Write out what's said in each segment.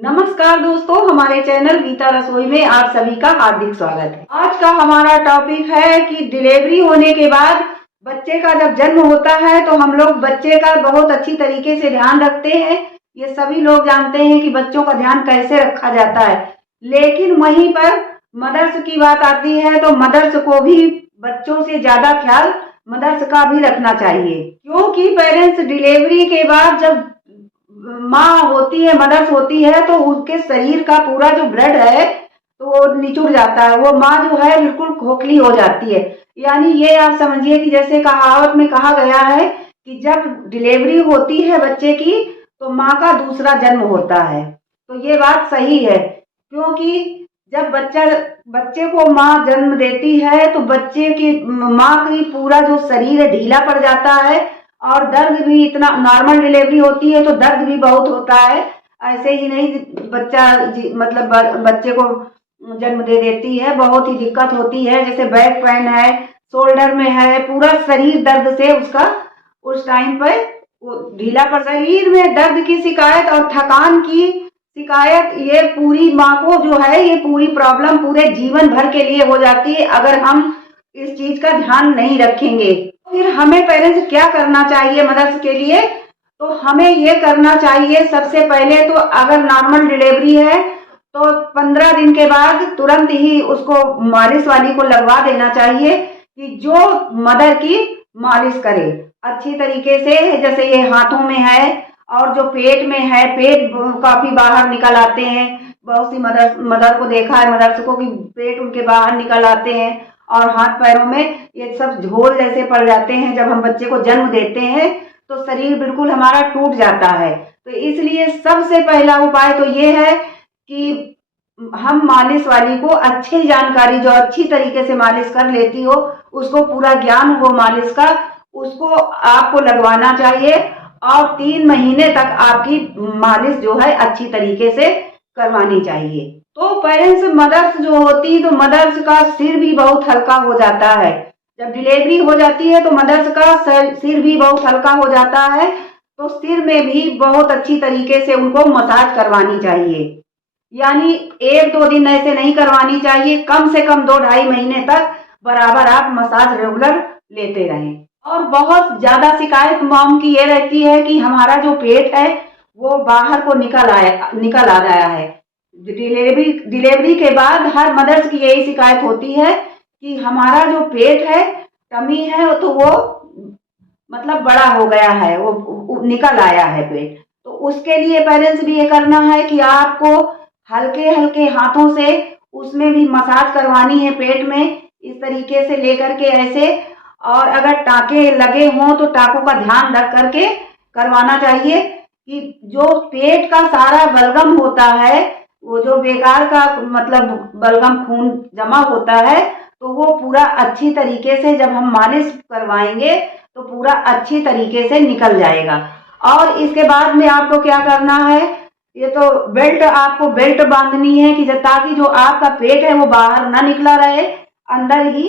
नमस्कार दोस्तों, हमारे चैनल गीता रसोई में आप सभी का हार्दिक स्वागत है। आज का हमारा टॉपिक है कि डिलीवरी होने के बाद बच्चे का जब जन्म होता है तो हम लोग बच्चे का बहुत अच्छी तरीके से ध्यान रखते हैं। ये सभी लोग जानते हैं कि बच्चों का ध्यान कैसे रखा जाता है, लेकिन वहीं पर मदर्स की बात आती है तो मदर्स को भी बच्चों से ज्यादा ख्याल मदर्स का भी रखना चाहिए, क्योंकि पेरेंट्स डिलीवरी के बाद जब माँ होती है, मदर्स होती है, तो उसके शरीर का पूरा जो ब्लड है तो वो निचुड़ जाता है। वो माँ जो है बिल्कुल खोखली हो जाती है। यानी ये आप समझिए कि जैसे कहावत में कहा गया है कि जब डिलीवरी होती है बच्चे की तो माँ का दूसरा जन्म होता है। तो ये बात सही है, क्योंकि जब बच्चे को माँ जन्म देती है तो बच्चे की माँ की पूरा जो शरीर है ढीला पड़ जाता है और दर्द भी इतना, नॉर्मल डिलीवरी होती है तो दर्द भी बहुत होता है। ऐसे ही नहीं बच्चा मतलब बच्चे को जन्म दे देती है, बहुत ही दिक्कत होती है। जैसे बैक पेन है, शोल्डर में है, पूरा शरीर दर्द से उसका उस टाइम पे वो ढीला पड़, शरीर में दर्द की शिकायत और थकान की शिकायत, ये पूरी माँ को जो है ये पूरी प्रॉब्लम पूरे जीवन भर के लिए हो जाती है अगर हम इस चीज का ध्यान नहीं रखेंगे। फिर हमें पेरेंट्स क्या करना चाहिए मदर्स के लिए? तो हमें ये करना चाहिए, सबसे पहले तो अगर नॉर्मल डिलीवरी है तो 15 दिन के बाद तुरंत ही उसको मालिश वाली को लगवा देना चाहिए, कि जो मदर की मालिश करे अच्छी तरीके से। जैसे ये हाथों में है और जो पेट में है, पेट काफी बाहर निकल आते हैं। बहुत सी मदर को देखा है, मदर्स को, कि पेट उनके बाहर निकल आते हैं और हाथ पैरों में ये सब झोल जैसे पड़ जाते हैं। जब हम बच्चे को जन्म देते हैं तो शरीर बिल्कुल हमारा टूट जाता है। तो इसलिए सबसे पहला उपाय तो ये है कि हम मालिश वाली को अच्छी जानकारी, जो अच्छी तरीके से मालिश कर लेती हो, उसको पूरा ज्ञान हो मालिश का, उसको आपको लगवाना चाहिए और 3 महीने तक आपकी मालिश जो है अच्छी तरीके से करवानी चाहिए। तो पेरेंट्स, मदर्स जो होती तो मदर्स का सिर भी बहुत हल्का हो जाता है। जब डिलीवरी हो जाती है तो मदर्स का सिर भी बहुत हल्का हो जाता है, तो सिर में भी बहुत अच्छी तरीके से उनको मसाज करवानी चाहिए। यानी 1-2 दिन ऐसे नहीं करवानी चाहिए, कम से कम 2-2.5 महीने तक बराबर आप मसाज रेगुलर लेते रहें। और बहुत ज्यादा शिकायत मॉम की ये रहती है कि हमारा जो पेट है वो बाहर को निकल आ रहा है। डिलीवरी के बाद हर मदर्स की यही शिकायत होती है कि हमारा जो पेट है, टमी है, तो वो मतलब बड़ा हो गया है, वो निकल आया है पेट। तो उसके लिए पेरेंट्स भी ये करना है कि आपको हल्के हल्के हाथों से उसमें भी मसाज करवानी है पेट में, इस तरीके से लेकर के ऐसे। और अगर टाँके लगे हों तो टाँकों का ध्यान रख करके करवाना चाहिए, कि जो पेट का सारा बलगम होता है, वो जो बेकार का मतलब बलगम खून जमा होता है, तो वो पूरा अच्छी तरीके से जब हम मालिश करवाएंगे तो पूरा अच्छी तरीके से निकल जाएगा। और इसके बाद में आपको क्या करना है, ये तो आपको बेल्ट बांधनी है, कि ताकि जो आपका पेट है वो बाहर ना निकला रहे, अंदर ही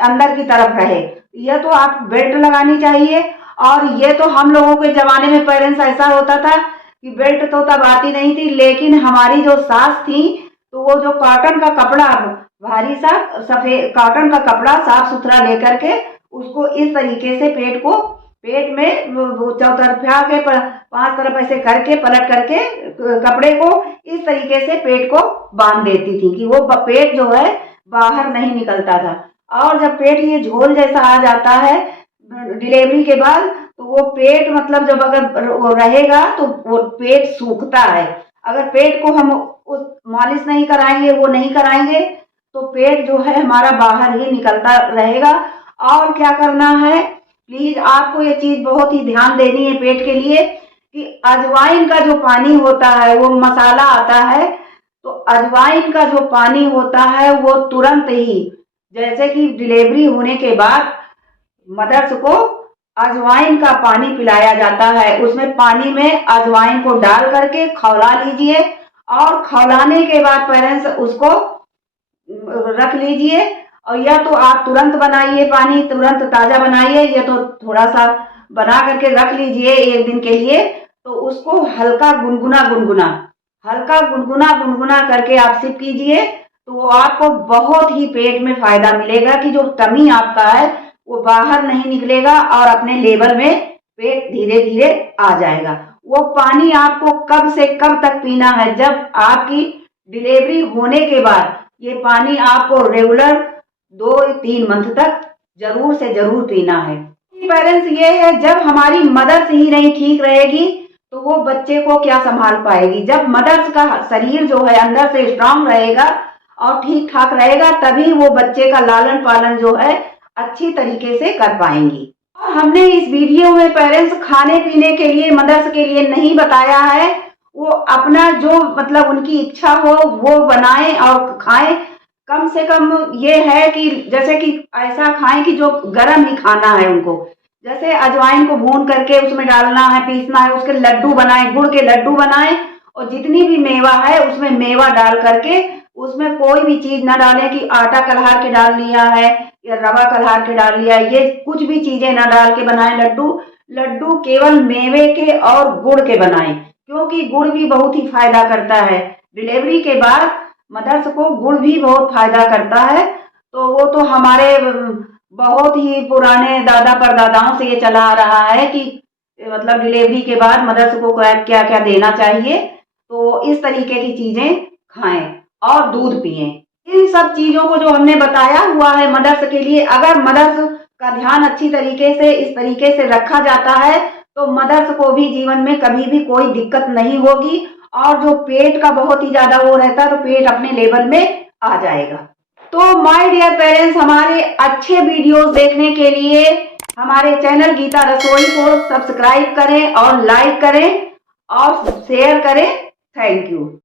अंदर की तरफ रहे। यह तो आप बेल्ट लगानी चाहिए। और ये तो हम लोगों के जमाने में पेरेंट्स ऐसा होता था कि बेल्ट तो तब आती नहीं थी, लेकिन हमारी जो सास थी तो वो जो कॉटन का कपड़ा, भारी सा सफेद कॉटन का कपड़ा साफ सुथरा लेकर के उसको इस तरीके से पेट में चौतरफा के 5 तरफ ऐसे करके पलट करके कपड़े को इस तरीके से पेट को बांध देती थी, कि वो पेट जो है बाहर नहीं निकलता था। और जब पेट ये झोल जैसा आ जाता है डिलीवरी के बाद, तो वो पेट मतलब जब अगर वो रहेगा तो वो पेट सूखता है। अगर पेट को हम उस मालिश नहीं कराएंगे, वो नहीं कराएंगे, तो पेट जो है हमारा बाहर ही निकलता रहेगा। और क्या करना है, प्लीज आपको ये चीज बहुत ही ध्यान देनी है पेट के लिए, कि अजवाइन का जो पानी होता है, वो मसाला आता है, तो अजवाइन का जो पानी होता है वो तुरंत ही, जैसे कि डिलीवरी होने के बाद मदर्स को अजवाइन का पानी पिलाया जाता है। उसमें पानी में अजवाइन को डाल करके खौला लीजिए, और खौलाने के बाद पेरेंट्स उसको रख लीजिए। और या तो आप तुरंत बनाइए, पानी तुरंत ताजा बनाइए, या तो थोड़ा सा बना करके रख लीजिए 1 दिन के लिए। तो उसको हल्का गुनगुना गुनगुना हल्का गुनगुना गुनगुना करके आप सिप कीजिए, तो आपको बहुत ही पेट में फायदा मिलेगा कि जो टमी आपका है वो बाहर नहीं निकलेगा और अपने लेवल में पेट धीरे धीरे आ जाएगा। वो पानी आपको कब से कब तक पीना है, जब आपकी डिलीवरी होने के बाद ये पानी आपको रेगुलर 2-3 मंथ तक जरूर से जरूर पीना है। पेरेंट्स ये है, जब हमारी मदर्स ही नहीं ठीक रहेगी तो वो बच्चे को क्या संभाल पाएगी। जब मदर्स का शरीर जो है अंदर से स्ट्रांग रहेगा और ठीक ठाक रहेगा, तभी वो बच्चे का लालन पालन जो है अच्छी तरीके से कर पाएंगी। और हमने इस वीडियो में पेरेंट्स खाने पीने के लिए मदर्स के लिए नहीं बताया है, वो अपना जो मतलब उनकी इच्छा हो वो बनाएं और खाएं। कम से कम ये है कि जैसे कि ऐसा खाएं कि जो गर्म ही खाना है उनको, जैसे अजवाइन को भून करके उसमें डालना है, पीसना है, उसके लड्डू बनाएं, गुड़ के लड्डू बनाएं और जितनी भी मेवा है उसमें मेवा डाल करके, उसमें कोई भी चीज ना डालें कि आटा कलहार के डाल लिया है या रवा कलहार के डाल लिया, ये कुछ भी चीजें ना डाल के बनाएं लड्डू। लड्डू केवल मेवे के और गुड़ के बनाएं, क्योंकि गुड़ भी बहुत ही फायदा करता है। डिलीवरी के बाद मदर्स को गुड़ भी बहुत फायदा करता है। तो वो तो हमारे बहुत ही पुराने दादा परदादाओं से ये चला आ रहा है कि मतलब डिलीवरी के बाद मदर्स को क्या क्या देना चाहिए। तो इस तरीके की चीजें खाएं और दूध पिएं। इन सब चीजों को जो हमने बताया हुआ है मदर्स के लिए, अगर मदर्स का ध्यान अच्छी तरीके से इस तरीके से रखा जाता है तो मदर्स को भी जीवन में कभी भी कोई दिक्कत नहीं होगी। और जो पेट का बहुत ही ज्यादा वो रहता है तो पेट अपने लेवल में आ जाएगा। तो माय डियर पेरेंट्स, हमारे अच्छे वीडियोस देखने के लिए हमारे चैनल गीता रसोई को सब्सक्राइब करें और लाइक करें और शेयर करें। Thank you.